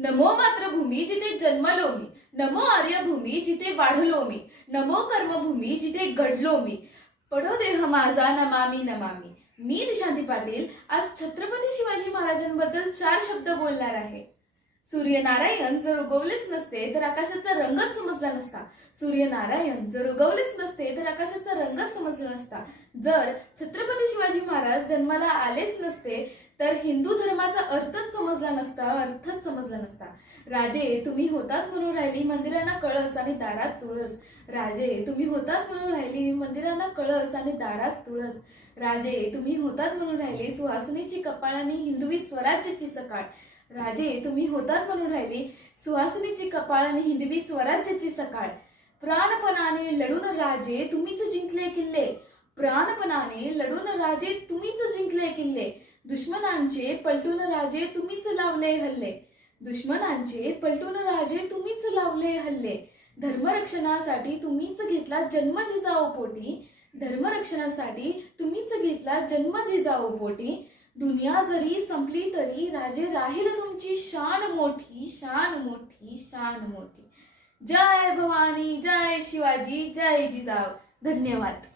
नमो मातृभूमी जिथे जन्मलो मी, नमो आर्यभूमी जिथे वाढलो मी, नमो कर्मभूमी जिथे घडलो मी, पडो देह माझा नमामि नमामि. मी निशांती पाटील आज छत्रपती शिवाजी महाराजांबद्दल 4 शब्द बोलणार आहे. सूर्यनारायण जर उगवलेच नसते तर आकाशाचा रंगच समजला नसता. सूर्यनारायण जर उगवलेच नसते तर आकाशाचा रंगच समजला नसता. जर छत्रपती शिवाजी महाराज जन्माला आलेच नसते तर हिंदू धर्माचा अर्थच समजला नसता. राजे तुम्ही होतात म्हणून राहिली मंदिरांना कळस आणि दारात तुळस. राजे तुम्ही होतात म्हणून राहिली मंदिरांना कळस आणि दारात तुळस. राजे तुम्ही होतात म्हणून राहिली सुहासिनीची कपाळ आणि हिंदवी स्वराज्याची सकाळ. राजे तुम्ही होतात म्हणून राहिली सुहासिनीची कपाळ आणि हिंदवी स्वराज्याची सकाळ. प्राणपणाने लढून राजे तुम्हीच जिंकले किल्ले. प्राणपणाने लढून राजे तुम्हीच जिंकले किल्ले. दुश्मनांचे पलटून राजे तुम्हीच लावले हल्ले. दुश्मनांचे पलटून राजे तुम्हीच लावले हल्ले. धर्मरक्षणासाठी तुम्हीच घेतला जन्म जिजाऊ पोटी. धर्मरक्षणासाठी तुम्हीच घेतला जन्म जिजाऊ पोटी. दुनिया जरी संपली तरी राजे राहील तुमची शान मोठी, शान मोठी, शान मोठी. जय भवानी, जय शिवाजी, जय जिजाऊ. धन्यवाद.